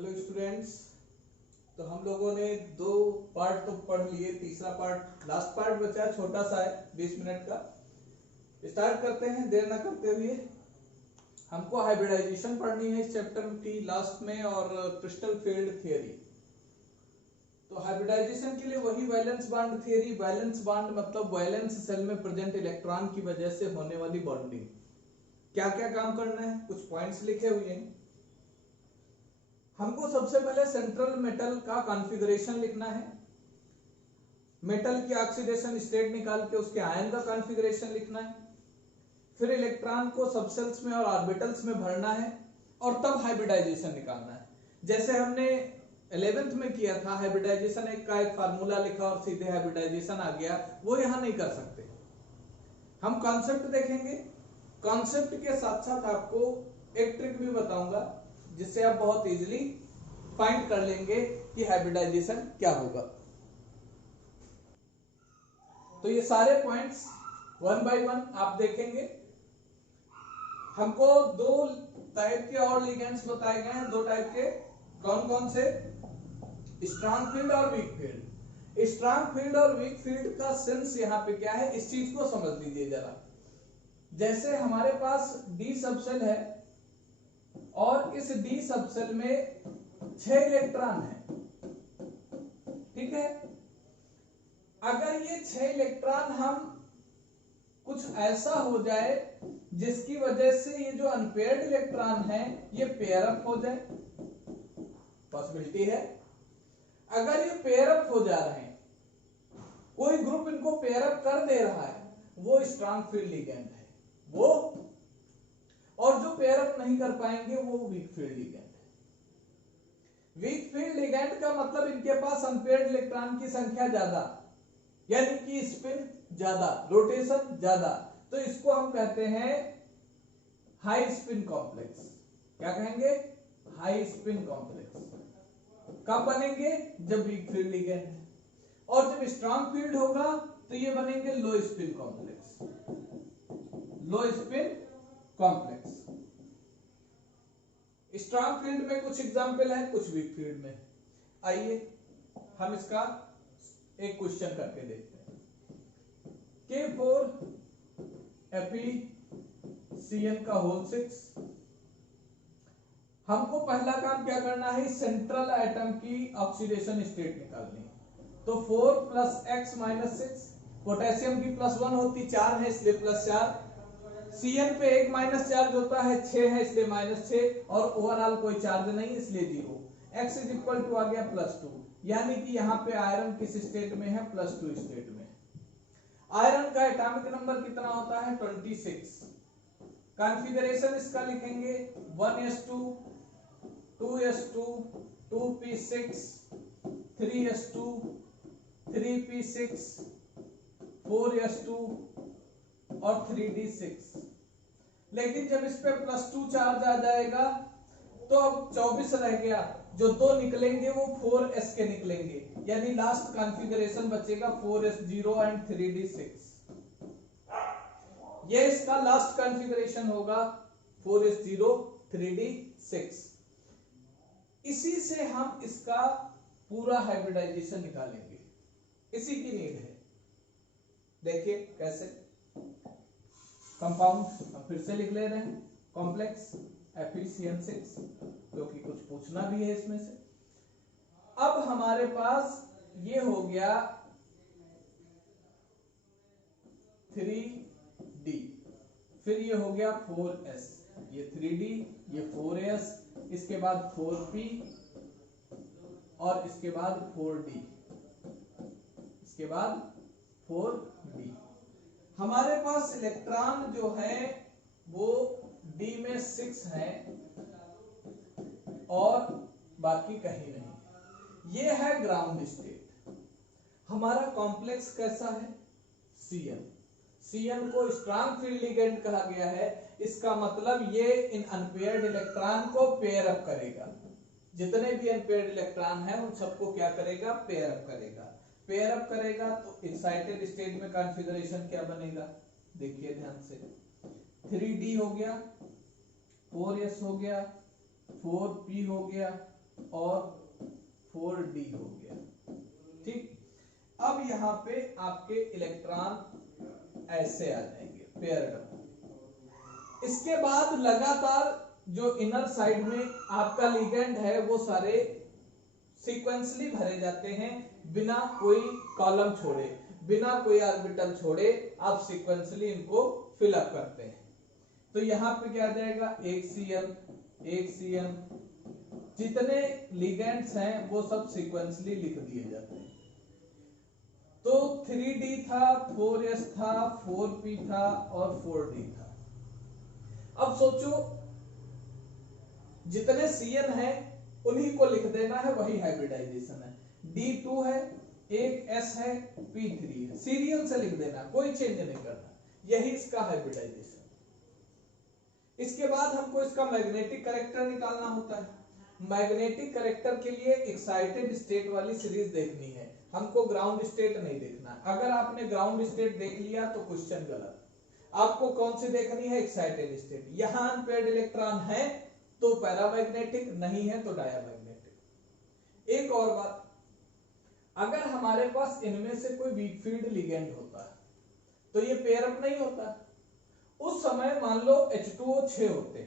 Hello students. तो हम लोगों ने दो पार्ट तो पढ़ लिए, तीसरा पार्ट लास्ट पार्ट बचा है, छोटा सा है 20 मिनट का। स्टार्ट करते हैं देर ना करते हुए। हमको हाइब्रिडाइजेशन पढ़नी है इस चैप्टर की लास्ट में और क्रिस्टल फील्ड थियरी। तो हाइब्रिडाइजेशन के लिए वही valence bond theory. Valence bond मतलब वैलेंस सेल में प्रेजेंट इलेक्ट्रॉन की वजह से होने वाली बॉन्डिंग। क्या क्या काम करना है, कुछ पॉइंट्स लिखे हुए हैं। हमको सबसे पहले सेंट्रल मेटल का कॉन्फ़िगरेशन लिखना है। मेटल की ऑक्सीडेशन स्टेट निकाल के उसके आयन का कॉन्फ़िगरेशन लिखना है। फिर इलेक्ट्रॉन को सबसेल्स में और ऑर्बिटल्स में भरना है और तब हाइब्रिडाइजेशन निकालना है। जैसे हमने 11th में किया था, हाइब्रिडाइजेशन का एक फार्मूला लिखा और सीधे हाइब्रिडाइजेशन आ गया, वो यहां नहीं कर सकते। हम कॉन्सेप्ट देखेंगे, कॉन्सेप्ट के साथ साथ आपको एक ट्रिक भी बताऊंगा जिससे आप बहुत इजीली फाइंड कर लेंगे कि हाइब्रिडाइजेशन क्या होगा। तो ये सारे पॉइंट्स वन बाय वन आप देखेंगे। हमको दो टाइप के और लिगेंड्स बताए गए हैं, दो टाइप के। कौन कौन से? स्ट्रॉन्ग फील्ड और वीक फील्ड। स्ट्रॉन्ग फील्ड और वीक फील्ड का सेंस यहाँ पे क्या है, इस चीज को समझ लीजिए जरा। जैसे हमारे पास डी सबसेल है और इस डी सबसेल में 6 इलेक्ट्रॉन है, ठीक है। अगर ये 6 इलेक्ट्रॉन हम कुछ ऐसा हो जाए जिसकी वजह से ये जो अनपेयर्ड इलेक्ट्रॉन है ये पेयर अप हो जाए, पॉसिबिलिटी है। अगर ये पेयर अप हो जा रहे हैं, कोई ग्रुप इनको पेयर अप कर दे रहा है, वो स्ट्रॉन्ग फील्ड लिगेंड है वो। और जो पेयर अप नहीं कर पाएंगे वो वीक फील्ड लिगेंड है। वीक फील्ड लिगेंड का मतलब इनके पास अनपेयर्ड इलेक्ट्रॉन की संख्या ज्यादा, यानी कि स्पिन ज्यादा, रोटेशन ज्यादा। तो इसको हम कहते हैं हाई स्पिन कॉम्प्लेक्स। क्या कहेंगे? High spin complex. कब बनेंगे? जब वीक फील्ड लिगेंड है। और जब स्ट्रॉन्ग फील्ड होगा तो ये बनेंगे लो स्पिन कॉम्प्लेक्स। लो स्पिन कॉम्प्लेक्स। स्ट्रॉन्ग फील्ड में कुछ एग्जांपल है, कुछ वीक फील्ड में। आइए हम इसका एक क्वेश्चन करके देखते हैं। K4 FeCN का होल 6। हमको पहला काम क्या करना है, सेंट्रल एटम की ऑक्सीडेशन स्टेट निकालनी है। तो 4 + x - 6, पोटेशियम की +1 होती, 4 है इसलिए +4। Cn पे एक माइनस चार्ज होता है, 6 है इसलिए -6, और ओवरऑल कोई चार्ज नहीं इसलिए 0। x = आ गया +2, यानी कि यहाँ पे आयरन किस स्टेट में है? +2 स्टेट में। आयरन का एटॉमिक नंबर कितना होता है? 26। कॉन्फ़िगरेशन इसका लिखेंगे 1s2 2s2 2p6 3s2 3p6 4s2 और 3d6। लेकिन जब इस पे +2 चार्ज आ जाएगा तो अब 24 रह गया, जो दो निकलेंगे वो 4s के निकलेंगे, यानी लास्ट कॉन्फ़िगरेशन बचेगा 4s0 एंड 3d6। ये इसका लास्ट कॉन्फ़िगरेशन होगा 4s0 3d6। इसी से हम इसका पूरा हाइब्रिडाइजेशन निकालेंगे, इसी की नीड है। देखिए कैसे। कंपाउंड हम फिर से लिख ले रहे हैं, कॉम्प्लेक्स FeCN6, क्योंकि कुछ पूछना भी है इसमें से। अब हमारे पास ये हो गया 3d, फिर ये हो गया 4s, ये 3d, ये 4s, इसके बाद 4p और इसके बाद 4d, इसके बाद 4d। हमारे पास इलेक्ट्रॉन जो है वो d में 6 है और बाकी कहीं नहीं। ये है ग्राउंड स्टेट। हमारा कॉम्प्लेक्स कैसा है? Cn। Cn को स्ट्रॉन्ग फील्ड लिगेंड कहा गया है। इसका मतलब ये इन अनपेयर्ड इलेक्ट्रॉन को पेयर अप करेगा। जितने भी अनपेयर्ड इलेक्ट्रॉन है उन सबको क्या करेगा? पेयर अप करेगा। पेयर अप करेगा तो एक्साइटेड स्टेट में कॉन्फ़िगरेशन क्या बनेगा? देखिए ध्यान से। 3d हो गया, 4s हो गया, 4p हो गया, और 4d हो गया। ठीक, अब यहां पे आपके इलेक्ट्रॉन ऐसे आ जाएंगे पेयर्ड। इसके बाद लगातार जो इनर साइड में आपका लिगेंड है वो सारे सीक्वेंसली भरे जाते हैं, बिना कोई कॉलम छोड़े, बिना कोई ऑर्बिटल छोड़े आप सीक्वेंसली इनको फिलअप करते हैं। तो यहां पे क्या आ जाएगा, एक CN, जितने लिगेंड्स हैं वो सब सीक्वेंसली लिख दिए जाते हैं। तो 3D था, 4S था, 4P था और 4D था। अब सोचो जितने CN हैं उन्हीं को लिख देना है, वही हाइब्रिडाइजेशन है। D2 है, एक S है, P3 है, सीरियल से लिख देना, कोई चेंज नहीं करना, यही इसका हाइब्रिडाइजेशन। इसके बाद हमको इसका मैग्नेटिक कैरेक्टर निकालना होता है। मैग्नेटिक कैरेक्टर के लिए एक्साइटेड स्टेट वाली सीरीज देखनी है, हमको ग्राउंड स्टेट नहीं देखना। अगर आपने ग्राउंड स्टेट देख लिया तो क्वेश्चन गलत। आपको कौन सी देखनी है, एक्साइटेड स्टेट। यहां अनपेयर्ड इलेक्ट्रॉन है तो पैरामैग्नेटिक, नहीं है तो डायामैग्नेटिक। एक और बात, अगर हमारे पास इनमें से कोई वीक फील्ड लिगेंड होता है तो ये पेयर अप नहीं होता। उस समय मान लो H2O 6 होते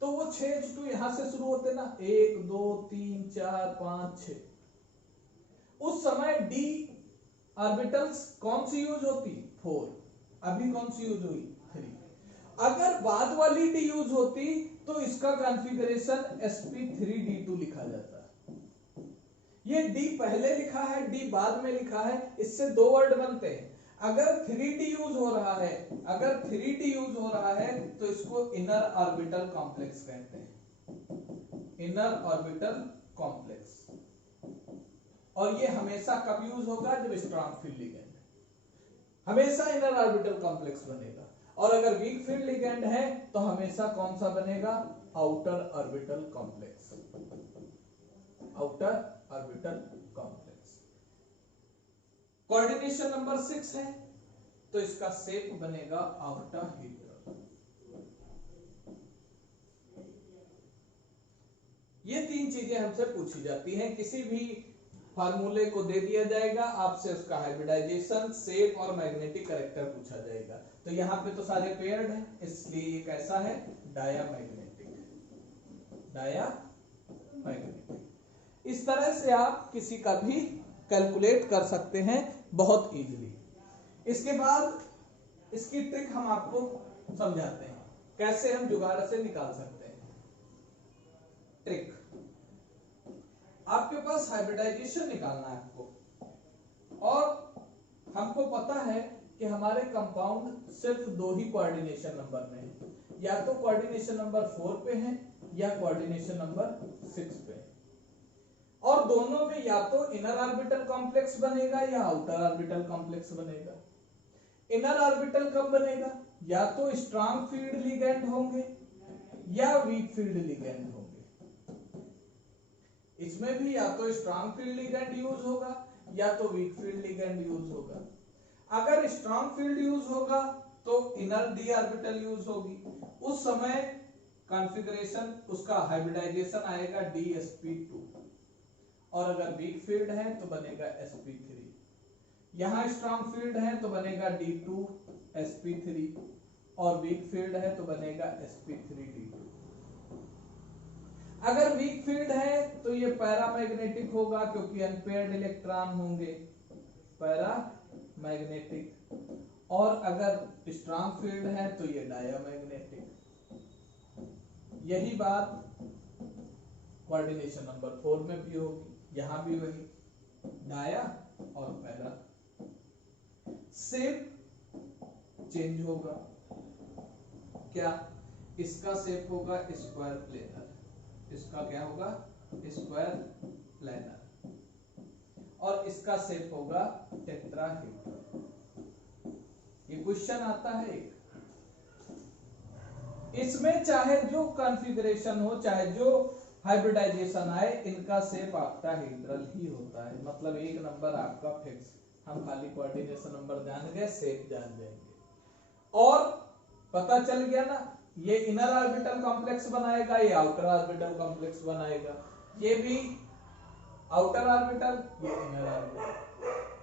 तो वो 6 H2 यहां से शुरू होते ना, 1 2 3 4 5 6। उस समय D ऑर्बिटल्स कौन सी यूज होती, 4। अभी कौन सी यूज हुई, 3। अगर बाद वाली D यूज होती तो इसका कॉन्फ़िगरेशन sp3d2 लिखा जाता। ये D पहले लिखा है, D बाद में लिखा है, इससे दो वर्ड बनते हैं। अगर 3D यूज हो रहा है, अगर 3D यूज हो रहा है तो इसको इनर ऑर्बिटल कॉम्प्लेक्स कहते हैं, इनर ऑर्बिटल कॉम्प्लेक्स। और ये हमेशा कब यूज होगा, जब स्ट्रॉन्ग फील्ड लिगेंड है, हमेशा इनर ऑर्बिटल कॉम्प्लेक्स बनेगा। और अगर वीक फील्ड लिगेंड है तो हमेशा कौन सा बनेगा, outer orbital complex, outer orbital complex. Coordination number 6 है तो इसका शेप बनेगा ऑक्टाहेड्रल। ये तीन चीजें हमसे पूछी जाती हैं, किसी भी फार्मूले को दे दिया जाएगा, आपसे उसका हाइब्रिडाइजेशन, शेप और मैग्नेटिक कैरेक्टर पूछा जाएगा। तो यहाँ पे तो सारे पेयर्ड हैं, इसलिए ये कैसा है, डायामैग्नेटिक, डायामैग्नेटिक। इस तरह से आप किसी का भी कैलकुलेट कर सकते हैं बहुत इजीली। इसके बाद इसकी ट्रिक हम आपको समझाते हैं, कैसे हम जुगाड़ से निकाल सकते हैं। ट्रिक, आपके पास हाइब्रिडाइजेशन निकालना है आपको, और हमको पता है कि हमारे कंपाउंड सिर्फ दो ही कोऑर्डिनेशन नंबर में है, या तो कोऑर्डिनेशन नंबर 4 पे है या कोऑर्डिनेशन नंबर 6 पे, और दोनों में या तो इनर ऑर्बिटल कॉम्प्लेक्स बनेगा या आउटर ऑर्बिटल कॉम्प्लेक्स बनेगा। इनर ऑर्बिटल कब बनेगा, या तो स्ट्रॉन्ग फील्ड लिगेंड होंगे या वीक फील्ड लिगेंड होंगे। इसमें भी या तो स्ट्रॉन्ग फील्ड लिगेंड यूज होगा या तो वीक फील्ड लिगेंड यूज होगा। अगर स्ट्रॉन्ग फील्ड यूज होगा तो इनर डी ऑर्बिटल यूज होगी, उस समय कॉन्फ़िगरेशन उसका हाइब्रिडाइजेशन आएगा DsP2, और अगर वीक फील्ड है तो बनेगा sp3। यहां स्ट्रॉन्ग फील्ड है तो बनेगा D2sp3, और वीक फील्ड है तो बनेगा sp3d2। अगर वीक फील्ड है तो ये पैरामैग्नेटिक होगा क्योंकि अनपेयर्ड इलेक्ट्रॉन होंगे, पैरामैग्नेटिक। और अगर स्ट्रॉन्ग फील्ड है तो ये डायामैग्नेटिक। यही बात कोऑर्डिनेशन नंबर 4 में भी होगी, यहां भी वही, डाया और पैरा। शेप चेंज होगा, क्या, इसका शेप होगा स्क्वायर प्लेनर, इसका क्या होगा, स्क्वायर प्लेनर, और इसका शेप होगा टेट्राहेड्रल। ये क्वेश्चन आता है एक, इसमें चाहे जो कॉन्फ़िगरेशन हो, चाहे जो हाइब्रिडाइजेशन आए, इनका शेप ऑक्टाहेड्रल ही होता है। मतलब एक नंबर आपका फिक्स, हम खाली कोऑर्डिनेशन नंबर जान गए, शेप जान जाएंगे, और पता चल गया ना, ये इनर ऑर्बिटल कॉम्प्लेक्स बनाएगा, ये आउटर ऑर्बिटल कॉम्प्लेक्स बनाएगा। ये भी आउटर ऑर्बिटल, ये इनर ऑर्बिटल,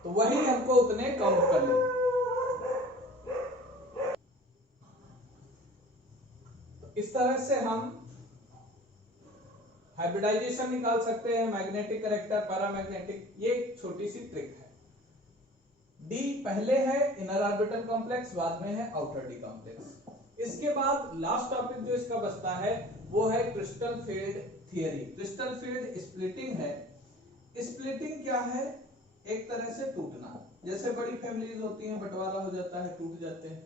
तो वही हमको उतने काउंट कर लें। तो इस तरह से हम हाइब्रिडाइजेशन निकाल सकते हैं, मैग्नेटिक करेक्टर, पैरामैग्नेटिक। ये एक छोटी सी ट्रिक है। डी पहले है इनर ऑर्बिटल कॉम्प्लेक्स, बाद में है आउटर डी कॉम्प्लेक्स। इसके बाद लास्ट टॉपिक जो इसका बचता है वो है crystal field theory. Crystal field splitting है। स्प्लिटिंग क्या है? एक तरह से टूटना। जैसे बड़ी फैमिलीज होती हैं, बंटवारा हो जाता है, टूट जाते हैं।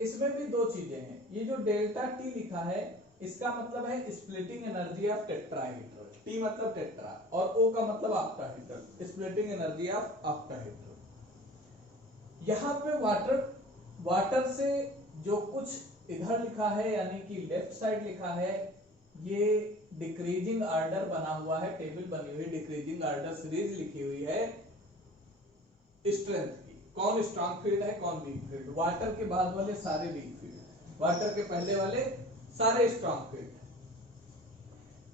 इसमें भी दो चीजें हैं। ये जो डेल्टा टी लिखा है, इसका मतलब है splitting energy of tetrahedral. T मतलब टेट्रा और ओ का मतलब octahedral, splitting energy of octahedral. यहाँ पे वाटर से जो कुछ इधर लिखा है, यानी कि लेफ्ट साइड लिखा है, ये डिक्रीजिंग ऑर्डर बना हुआ है, टेबल बनी हुई, डिक्रीजिंग ऑर्डर सीरीज लिखी हुई है स्ट्रेंथ की। कौन स्ट्रॉन्ग फील्ड है, कौन वीक फील्ड। वाटर के बाद वाले सारे वीक फील्ड, वाटर के पहले वाले सारे स्ट्रॉन्ग फील्ड है।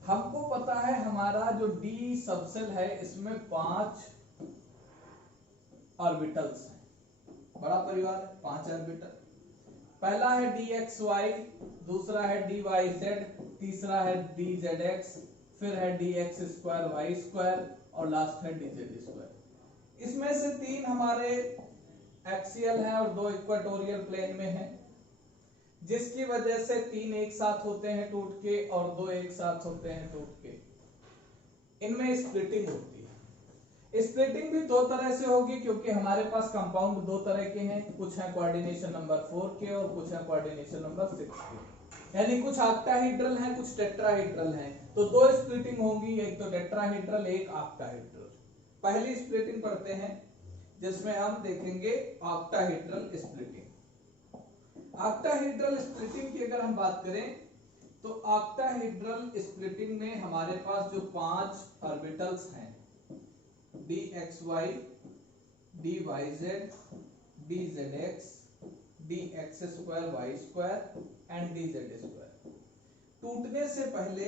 हमको पता है हमारा जो डी सबसेल है, इसमें 5 ऑर्बिटल्स हैं। बड़ा परिवार है, 5 ऑर्बिटल। पहला है डी एक्स वाई, दूसरा है डी वाई जेड, तीसरा है डी जेड एक्स, फिर है d x square Y square और लास्ट है डी जेड स्क्वायर। इसमें से 3 हमारे एक्सियल हैं और 2 इक्वेटोरियल प्लेन में हैं, जिसकी वजह से 3 एक साथ होते हैं टूट के और 2 एक साथ होते हैं टूट के। इनमें स्प्लिटिंग होती है। स्प्लिटिंग भी 2 तरह से होगी, क्योंकि हमारे पास कंपाउंड 2 तरह के हैं, कुछ है कोऑर्डिनेशन नंबर 4 के और कुछ है कोऑर्डिनेशन नंबर 6 के। यानी कुछ ऑक्टाहेड्रल हैं, कुछ टेट्राहेड्रल हैं। तो 2 स्प्लिटिंग होंगी, एक तो टेट्राहेड्रल, एक ऑक्टाहेड्रल। पहली स्प्लिटिंग पढ़ते हैं, जिसमें हम देखेंगे ऑक्टाहेड्रल स्प्लिटिंग। ऑक्टाहेड्रल स्प्लिटिंग की अगर हम बात करें, तो ऑक्टाहेड्रल स्प्लिटिंग में हमारे पास जो 5 ऑर्बिटल्स हैं, d x Y, D Y z, d Z x, d x square Y square and D Z square, टूटने से पहले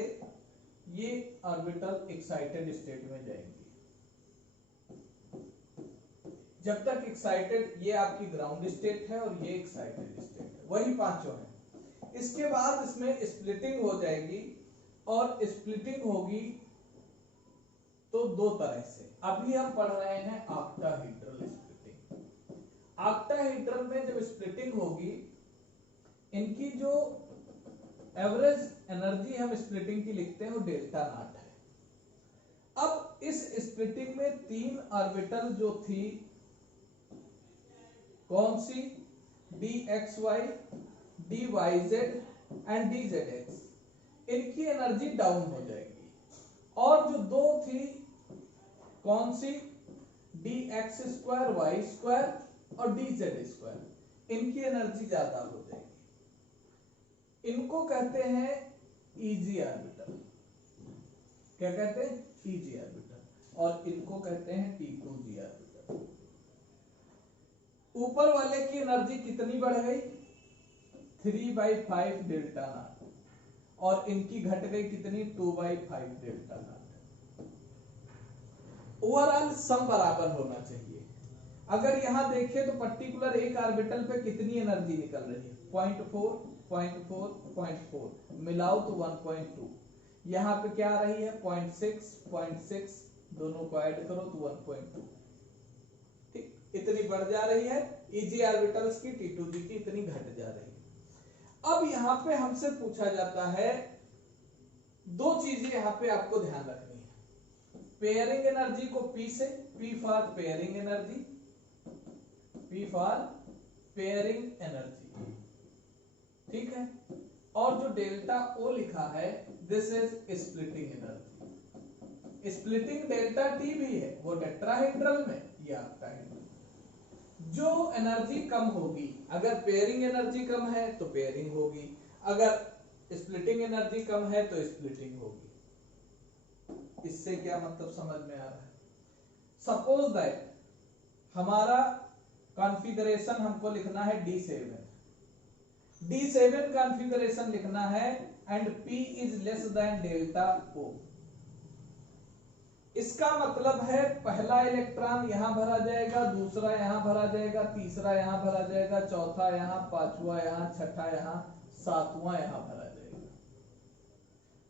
ये ऑर्बिटल एक्साइटेड स्टेट में जाएंगे। जब तक एक्साइटेड, ये आपकी ग्राउंड स्टेट है और ये एक्साइटेड स्टेट है, वही पांचों है। इसके बाद इसमें स्प्लिटिंग हो जाएगी, और स्प्लिटिंग होगी तो 2 तरह से। अभी हम पढ़ रहे हैं ऑक्टाहेड्रल स्प्लिटिंग। ऑक्टाहेड्रल में जब स्प्लिटिंग होगी, इनकी जो एवरेज एनर्जी हम स्प्लिटिंग की लिखते हैं वो डेल्टा नॉट है। अब इस स्प्लिटिंग में 3 ऑर्बिटल जो थी, कौन सी? D x Y, D Y Z and D Z X, इनकी एनर्जी डाउन हो जाएगी। और जो 2 थी, कौन सी? D x square Y square और डी जेड स्क्वायर, इनकी एनर्जी ज्यादा हो जाएगी। इनको कहते हैं इजी ऑर्बिटल। क्या कहते हैं? Easy orbital. और इनको कहते हैं T2G ऑर्बिटल। ऊपर वाले की एनर्जी कितनी बढ़ गई? 3/5 डेल्टा नॉट, और इनकी घट गई कितनी? 2/5 डेल्टा नॉट। ओवरऑल सम बराबर होना चाहिए। अगर यहां देखें तो पर्टिकुलर एक ऑर्बिटल पे कितनी एनर्जी निकल रही है? 0.4, 0.4, 0.4 मिलाओ तो 1.2। यहां पे क्या आ रही है? 0.6, 0.6, दोनों को ऐड करो तो 1.2। ठीक, इतनी बढ़ जा रही है। इजी ऑर्बिटल्स की, T2G की इतनी घट जा रही है। अब यहां पे हमसे पूछा जाता है, 2 चीजें यहां पे आपको ध्यान रखनी है। पेयरिंग एनर्जी को P से, P for pairing energy, P for pairing energy, ठीक है। और जो डेल्टा O लिखा है, this is splitting energy. Splitting delta T भी है, वो टेट्राहेड्रल में, ये ऑक्टाहेड्रल। जो एनर्जी कम होगी, अगर पेयरिंग एनर्जी कम है तो पेयरिंग होगी, अगर स्प्लिटिंग एनर्जी कम है तो स्प्लिटिंग होगी। इससे क्या मतलब समझ में आ रहा है? सपोज दैट हमारा कॉन्फ़िगरेशन हमको लिखना है D7। D7 कॉन्फ़िगरेशन लिखना है and P is less than delta O। इसका मतलब है पहला इलेक्ट्रॉन यहां भरा जाएगा, दूसरा यहां भरा जाएगा, तीसरा यहां भरा जाएगा, चौथा यहां, पांचवा यहां, छठा यहां, सातवां यहां भरा जाएगा।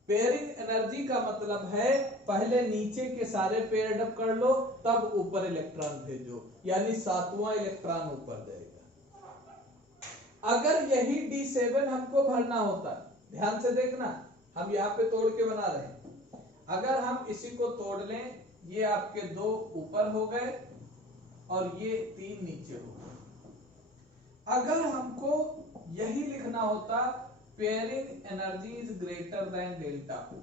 पेयरिंग एनर्जी का मतलब है पहले नीचे के सारे पेयर्ड अप कर लो, तब ऊपर इलेक्ट्रॉन भेजो, यानी सातवां इलेक्ट्रॉन ऊपर जाएगा। अगर यही D7 हमको भरना होता, ध्यान से देखना, हम यहाँ पे तोड़ के बना रहे हैं, अगर हम इसी को तोड़ लें, ये आपके 2 ऊपर हो गए और ये 3 नीचे हो गए। अगर हमको यही लिखना होता pairing energy is greater than delta O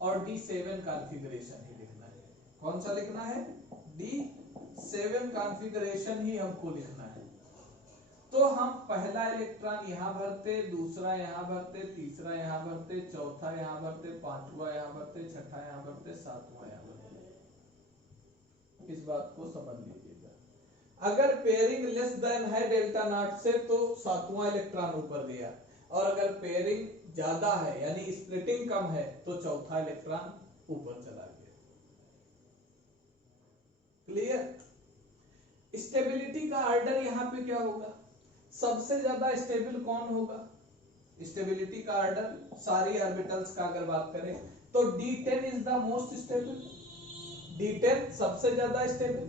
और D7 कॉन्फ़िगरेशन ही लिखना है। कौन सा लिखना है? D7 कॉन्फ़िगरेशन ही हमको लिखना है। तो हम पहला इलेक्ट्रॉन यहां भरते, दूसरा यहां भरते, तीसरा यहां भरते, चौथा यहां भरते, पांचवा यहां भरते, छठा यहां भरते, सातवां यहां भरते। इस बात को समझ लीजिएगा। अगर पेयरिंग लेस देन है डेल्टा नॉट से तो सातवां इलेक्ट्रॉन ऊपर गया, और अगर पेयरिंग ज्यादा है यानी स्प्लिटिंग कम है तो चौथा इलेक्ट्रॉन ऊपर चला गया। क्लियर? स्टेबिलिटी का ऑर्डर यहां पे क्या होगा? सबसे ज्यादा स्टेबल कौन होगा? स्टेबिलिटी का ऑर्डर सारी ऑर्बिटल्स का अगर बात करें तो D10 is the most stable, D10 सबसे ज्यादा स्टेबल।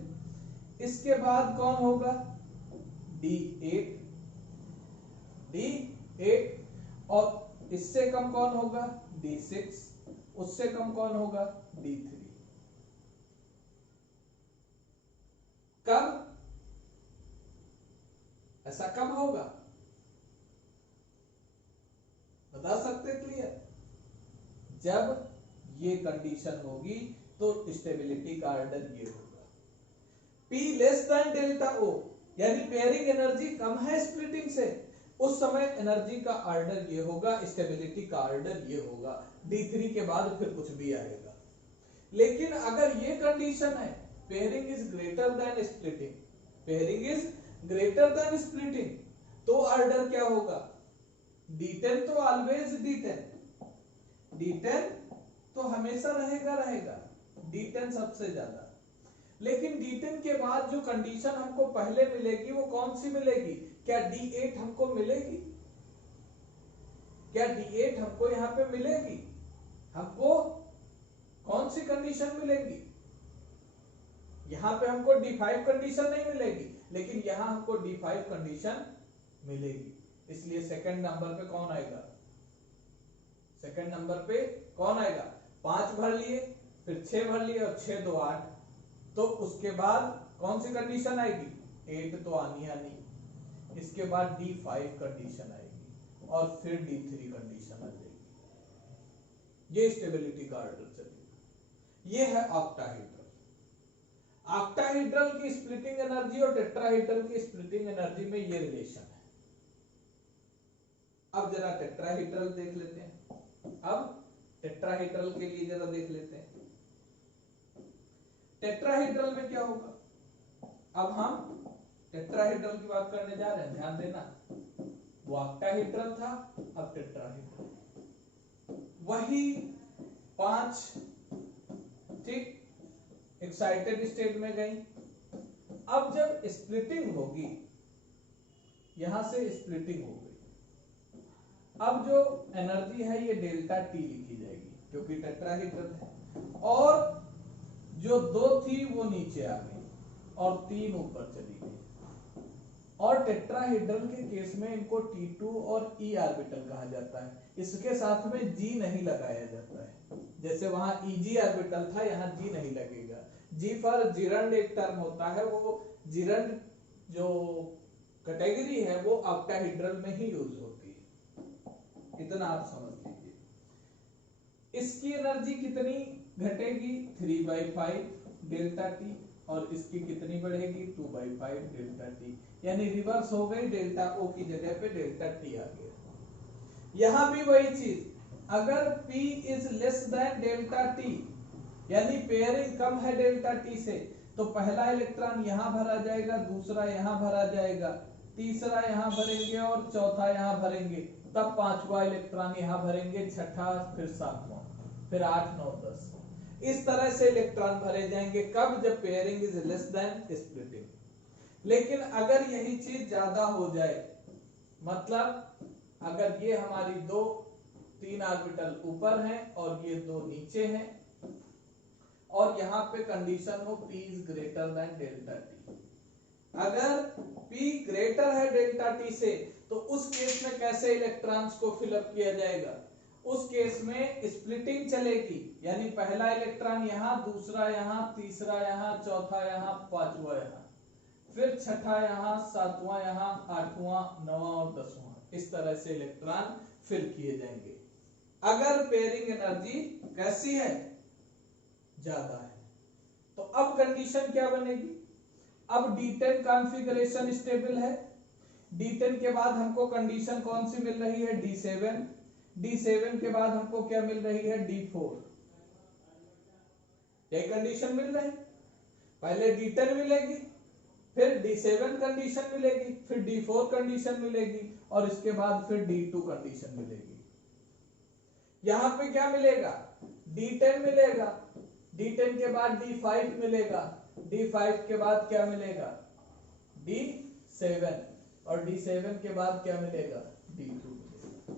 इसके बाद कौन होगा? D8, D8, और इससे कम कौन होगा? D6, उससे कम कौन होगा? D3। कब ऐसा कब होगा बता सकते? क्लियर? जब ये कंडीशन होगी तो स्टेबिलिटी का ऑर्डर ये होगा P less than delta O, यानी पेयरिंग एनर्जी कम है स्प्लिटिंग से, उस समय एनर्जी का ऑर्डर ये होगा, स्टेबिलिटी का ऑर्डर ये होगा। D3 के बाद फिर कुछ भी आएगा। लेकिन अगर ये कंडीशन है pairing is greater than splitting, pairing is greater than splitting, तो ऑर्डर क्या होगा? D10 तो ऑलवेज D10, D10 तो हमेशा रहेगा D10 सबसे ज्यादा। लेकिन D10 के बाद जो कंडीशन हमको पहले मिलेगी वो कौन सी मिलेगी? क्या D8 हमको मिलेगी? क्या D8 हमको यहां पे मिलेगी? हमको कौन सी कंडीशन मिलेगी? यहां पे हमको D5 कंडीशन नहीं मिलेगी, लेकिन यहां हमको D5 कंडीशन मिलेगी। इसलिए सेकंड नंबर पे कौन आएगा? सेकंड नंबर पे कौन आएगा? 5 भर लिए, फिर 6 भर लिए और 6 2 8, तो उसके बाद कौन सी कंडीशन आएगी? 8 तो आनी। इसके बाद D5 कंडीशन आएगी और फिर D3 कंडीशन आ जाएगी। ये स्टेबिलिटी का ऑर्डर चलेगा। ये है ऑक्टाहेड्रल। ऑक्टाहेड्रल की स्प्लिटिंग एनर्जी और टेट्राहेड्रल की स्प्लिटिंग एनर्जी में ये रिलेशन है। अब जरा टेट्राहेड्रल देख लेते हैं। अब टेट्राहेड्रल के लिए जरा देख लेते हैं। टेट्राहेड्रल में क्या होगा? अब हम टेट्राहेड्रल की बात करने जा रहे हैं, ध्यान देना। वो ऑक्टाहेड्रल था, अब टेट्राहेड्रल। वही 5, ठीक, एक्साइटेड स्टेट में गई। अब जब स्प्लिटिंग होगी, यहां से स्प्लिटिंग हो गई, अब जो एनर्जी है ये डेल्टा टी लिखी जाएगी क्योंकि टेट्राहेड्रल है, और जो 2 थी वो नीचे आ गई और 3 ऊपर चली गई। और टेट्राहेड्रल के केस में इनको T2 और E ऑर्बिटल कहा जाता है। इसके साथ में G नहीं लगाया जाता है, जैसे वहां EG ऑर्बिटल था, यहाँ G नहीं लगेगा। G फॉर जिरंड एक टर्म होता है, वो जिरंड जो कैटेगरी है वो ऑक्टाहेड्रल में ही यूज होती है। इतना आप समझ लीजिए। इसकी एनर्जी कितनी घटेगी? 3/5 डेल्टा टी, और इसकी कितनी बढ़ेगी? 2/5 डेल्टा टी, यानी रिवर्स हो गई, डेल्टा ओ की जगह पे डेल्टा टी आ गया। यहां भी वही चीज, अगर P is less than delta T, यानी पेयरिंग कम है डेल्टा टी से, तो पहला इलेक्ट्रॉन यहां भरा जाएगा, दूसरा यहां भरा जाएगा, तीसरा यहाँ भरेंगे और चौथा यहाँ भरेंगे, तब पांचवा इलेक्ट्रॉन यहाँ भरेंगे, छठा, फिर सातवां, फिर 8, 9, 10। इस तरह से इलेक्ट्रॉन भरे जाएंगे। कब? जब pairing is less than splitting. लेकिन अगर यही चीज ज्यादा हो जाए, मतलब अगर ये हमारी 3 ऑर्बिटल ऊपर हैं और ये 2 नीचे हैं, और यहाँ पे कंडीशन हो P is greater than delta T। अगर P ग्रेटर है डेल्टा T से, तो उस केस में कैसे इलेक्ट्रॉन्स को फिलअप किया जाएगा? उस केस में स्प्लिटिंग चलेगी, यानी पहला इलेक्ट्रॉन यहाँ, दूसरा यहाँ, तीसरा यहाँ, चौथा यहाँ, पांचवा यहाँ, फिर छठा यहाँ, सातवां यहाँ, आठवां, नौवां और 10वां। इस तरह से इलेक्ट्रॉन फिल किए जाएंगे अगर पेयरिंग एनर्जी कैसी है? ज्यादा है। तो अब कंडीशन क्या बनेगी? अब D10 कॉन्फ़िगरेशन स्टेबल है। D10 के बाद हमको कंडीशन कौन सी मिल रही है? D7। D7 के बाद हमको क्या मिल रही है? D4। यही कंडीशन मिल रही। पहले D10 मिलेगी, फिर D7 कंडीशन मिलेगी, फिर D4 कंडीशन मिलेगी, और इसके बाद फिर D2 कंडीशन मिलेगी। यहां पे क्या मिलेगा? D10 मिलेगा, D10 के बाद D5 मिलेगा, D5 के बाद क्या मिलेगा? D7, और D7 के बाद क्या मिलेगा? D2 मिलेगा।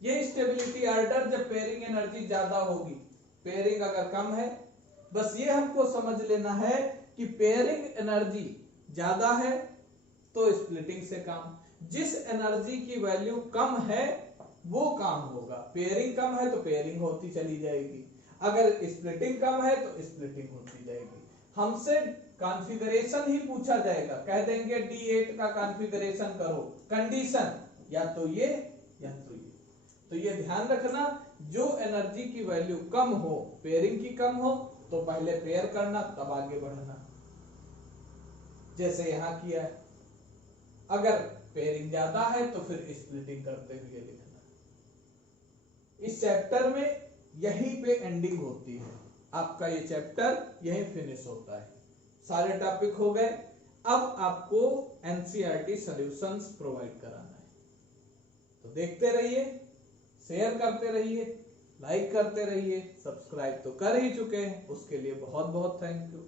ये स्टेबिलिटी ऑर्डर जब पेयरिंग एनर्जी ज्यादा होगी। पेयरिंग अगर कम है, बस ये हमको समझ लेना है कि पेयरिंग एनर्जी ज्यादा है तो स्प्लिटिंग से कम। जिस एनर्जी की वैल्यू कम है वो काम होगा। पेयरिंग कम है तो पेयरिंग होती चली जाएगी, अगर स्प्लिटिंग कम है तो स्प्लिटिंग होती जाएगी। हमसे कॉन्फ़िगरेशन ही पूछा जाएगा, कह देंगे D8 का कॉन्फ़िगरेशन करो, कंडीशन या तो ये या तो ये। तो ये ध्यान रखना, जो एनर्जी की वैल्यू कम हो, पेयरिंग की कम हो, तो पहले पेयर करना, तब आगे बढ़ना, जैसे यहां किया है। अगर पेयरिंग ज्यादा है तो फिर स्प्लिटिंग करते हुए लिखना। इस चैप्टर में यहीं पे एंडिंग होती है, आपका ये चैप्टर यहीं फिनिश होता है। सारे टॉपिक हो गए। अब आपको एनसीईआरटी सॉल्यूशंस प्रोवाइड कराना है। तो देखते रहिए, शेयर करते रहिए, लाइक करते रहिए, सब्सक्राइब तो कर ही चुके हैं, उसके लिए बहुत बहुत थैंक यू।